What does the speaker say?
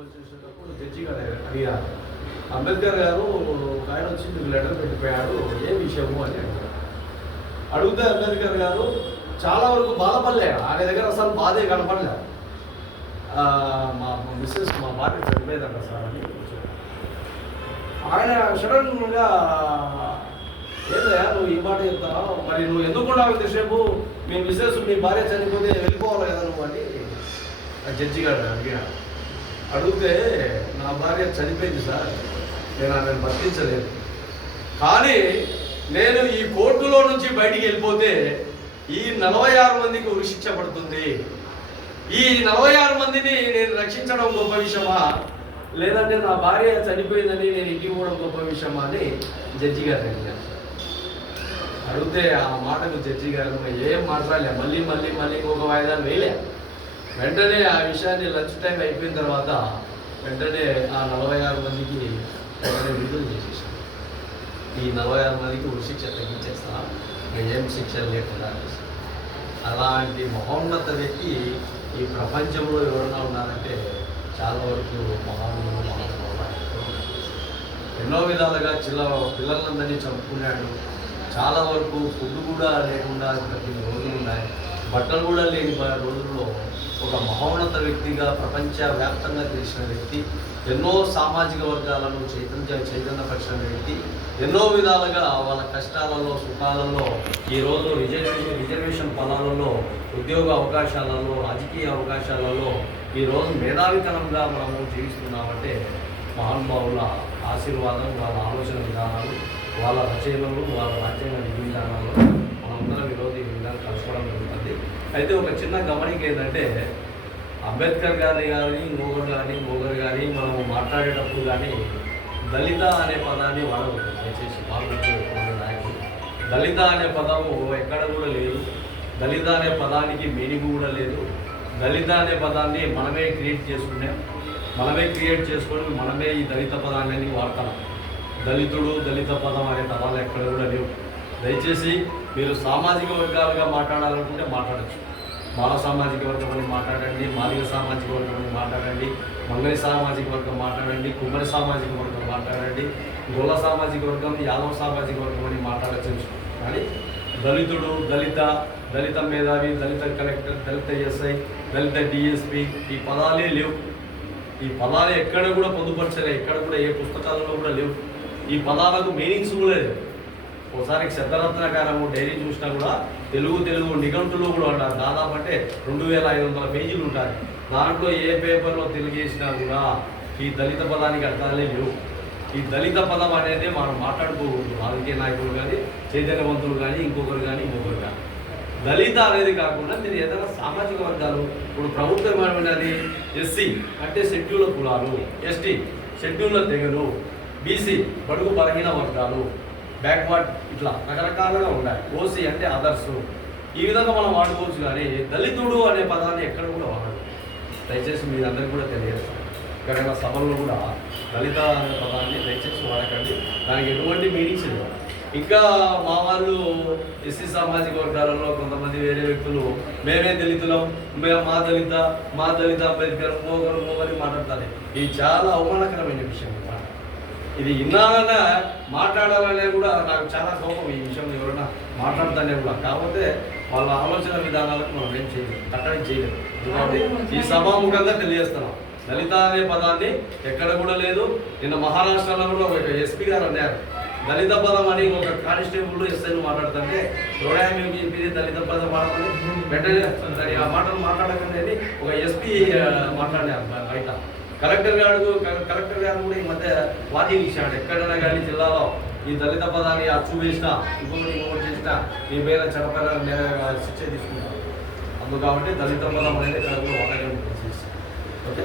వచ్చేసేటప్పుడు judge గారు అడిగారు, అంబేద్కర్ గారు ఒక ఆయన వచ్చి మీకు లెటర్ పెట్టిపోయాడు, ఏ విషయము అని అడిగారు. అడిగితే అంబేద్కర్ గారు చాలా వరకు బాధపడలే, ఆయన దగ్గర అసలు బాధే కనపడలే. మా మిస్సెస్ మా భార్య చనిపోయేదంట సార్ అని ఆయన సడన్గా ఏదయ్యా నువ్వు ఈ మాట చెప్తావు, మరి నువ్వు ఎందుకున్నావు ఇంతసేపు, మీ మిస్సెస్ మీ భార్య చనిపోతే వెళ్ళిపోవాలి కదా నువ్వు అని జడ్జి గారు అడిగాడు. అడిగితే నా భార్య చనిపోయింది సార్, నేను ఆమెను బతికించలేదు, కానీ నేను ఈ కోర్టులో నుంచి బయటికి వెళ్ళిపోతే ఈ 46 మందికి ఉరిశిక్ష పడుతుంది, ఈ 46 మందిని నేను రక్షించడం గొప్ప విషయమా, లేదంటే నా భార్య చనిపోయిందని నేను ఇంటికి పోవడం గొప్ప విషయమా అని జడ్జి గారు అడిగారు. అడిగితే ఆ మాటకు జడ్జి గారు ఏం మాట్లాడలే, మళ్ళీ మళ్ళీ మళ్ళీ ఇంకొక వాయిదాలు వేయలే. వెంటనే ఆ విషయాన్ని లంచ్ టైం అయిపోయిన తర్వాత వెంటనే ఆ 46 మందికి విడుదల చేసేసాను. ఈ 46 మందికి ఉరిశిక్ష తగ్గించేస్తా, ఏం శిక్షలు లేకుండా. అలాంటి మహోన్నత వ్యక్తి ఈ ప్రపంచంలో ఎవరైనా ఉన్నారంటే చాలా వరకు మహానుభావులు. ఎన్నో విధాలుగా పిల్లలందరినీ చంపుకున్నాడు. చాలా వరకు ఫుడ్ కూడా లేకుండా కొన్ని రోజులు ఉన్నాయి, బట్టలు కూడా లేని రోజుల్లో ఒక మహోన్నత వ్యక్తిగా ప్రపంచవ్యాప్తంగా తెలిసిన వ్యక్తి, ఎన్నో సామాజిక వర్గాలను చైతన్యపరిచిన వ్యక్తి, ఎన్నో విధాలుగా వాళ్ళ కష్టాలలో సుఖాలలో ఈరోజు రిజర్వేషన్ ఫలాలలో, ఉద్యోగ అవకాశాలలో, రాజకీయ అవకాశాలలో ఈరోజు మేధావితనంగా మనము జీవిస్తున్నామంటే మహానుభావుల ఆశీర్వాదం, వాళ్ళ ఆలోచన విధానాలు, వాళ్ళ రచనలు, వాళ్ళ రాజ్యాంగ విధి విధానాలు మనందరం ఈరోజు ఈ విధానం కలుసుకోవడం జరుగుతుంది. అయితే ఒక చిన్న గమనిక ఏంటంటే, అంబేద్కర్ గారు కానీ మనము మాట్లాడేటప్పుడు కానీ దళిత అనే పదాన్ని వాడకూడదు. దయచేసి పాల్గొనే నాయకులు, దళిత అనే పదము ఎక్కడ కూడా లేదు, దళిత అనే పదానికి మీనింగ్ కూడా లేదు. దళిత అనే పదాన్ని మనమే క్రియేట్ చేసుకొని మనమే ఈ దళిత పదాన్ని వాడతాం. దళితుడు, దళిత పదం అనే పదాలు ఎక్కడ కూడా లేవు. దయచేసి మీరు సామాజిక వర్గాలుగా మాట్లాడాలనుకుంటే మాట్లాడచ్చు. మాల సామాజిక వర్గం అని మాట్లాడండి, మాదిగ సామాజిక వర్గం అని మాట్లాడండి, మంగళి సామాజిక వర్గం మాట్లాడండి, కుమ్మరి సామాజిక వర్గం మాట్లాడండి, గొల్ల సామాజిక వర్గం, యాదవ సామాజిక వర్గం అని మాట్లాడచ్చు. కానీ దళితుడు, దళిత మేధావి, దళిత కలెక్టర్, దళిత ఎస్ఐ, దళిత డిఎస్పి ఈ పదాలే లేవు. ఈ పదాలు ఎక్కడ కూడా పొందుపరచలే, ఎక్కడ కూడా ఏ పుస్తకాలలో కూడా లేవు. ఈ పదాలకు మీనింగ్స్ కూడా లేవు. ఒకసారి శబ్దరత్నాకారము డైరీ చూసినా కూడా తెలుగు నిఘంటులో కూడా ఉంటారు. దాదాపు అంటే 2500 పేజీలు ఉంటాయి. దాంట్లో ఏ పేపర్లో తెలుగు వేసినా కూడా ఈ దళిత పదానికి అర్థాలే లేవు. ఈ దళిత పదం అనేది మనం మాట్లాడుకోకూడదు. రాజకీయ నాయకులు కానీ, చైతన్యవంతులు కానీ, ఇంకొకరు కానీ. దళిత అనేది కాకుండా మీరు ఏదైనా సామాజిక వర్గాలు, ఇప్పుడు ప్రభుత్వం ఏమైనది ఎస్సీ అంటే షెడ్యూల్ కులాలు, ఎస్టీ షెడ్యూల్ తెగలు, బీసీ బడుగు బలహీన వర్గాలు, బ్యాక్వర్డ్, ఇట్లా రకరకాలుగా ఉన్నాయి. ఓసీ అంటే అదర్స్. ఈ విధంగా మనం వాడుకోవచ్చు. కానీ దళితుడు అనే పదాన్ని ఎక్కడ కూడా వాడదు. దయచేసి మీరందరికీ కూడా తెలియజేస్తాను. ఎక్కడైనా సభల్లో కూడా దళిత అనే పదాన్ని దయచేసి వాడకండి. దానికి ఎటువంటి మీనింగ్స్ లేవు. ఇంకా మా వాళ్ళు ఎస్సీ సామాజిక వర్గాలలో కొంతమంది వేరే వ్యక్తులు మేమే దళితులం, మా దళిత అంబేద్కర్ మోగని మాట్లాడతారు. ఇది చాలా అవమానకరమైన విషయం. ఇది విన్నానన్నా మాట్లాడాలనే కూడా నాకు చాలా కోపం. ఈ విషయం ఎవరైనా మాట్లాడతానే కూడా, కాకపోతే వాళ్ళ ఆలోచన విధానాలకు మనం ఏం చేయలేదు, కట్టడి చేయలేదు. ఎందుకంటే ఈ సభాముఖంగా తెలియజేస్తున్నాం, దళిత అనే పదాన్ని ఎక్కడ కూడా లేదు. నిన్న మహారాష్ట్రలో కూడా ఒక ఎస్పీ గారు అన్నారు, దళిత పదం అని ఒక కానిస్టేబుల్ ఎస్ఐలు మాట్లాడుతుంటే హృదయం దళిత పదం మాట్లాడని వెంటనే ఆ మాటలు మాట్లాడకండి ఒక ఎస్పీ మాట్లాడారు బయట. కలెక్టర్ గారు కూడా ఈ మధ్య వార్నింగ్ ఇచ్చాడు, ఎక్కడైనా కానీ జిల్లాలో ఈ దళిత పదాన్ని అచ్చు వేసినా, ఇంకొకటి చేసినా మీ మీద చట్టపరంగా శిక్ష తీసుకుంటారు. అందుకు కాబట్టి దళిత పదం అనేది కడుపులో వాడకం ఓకే.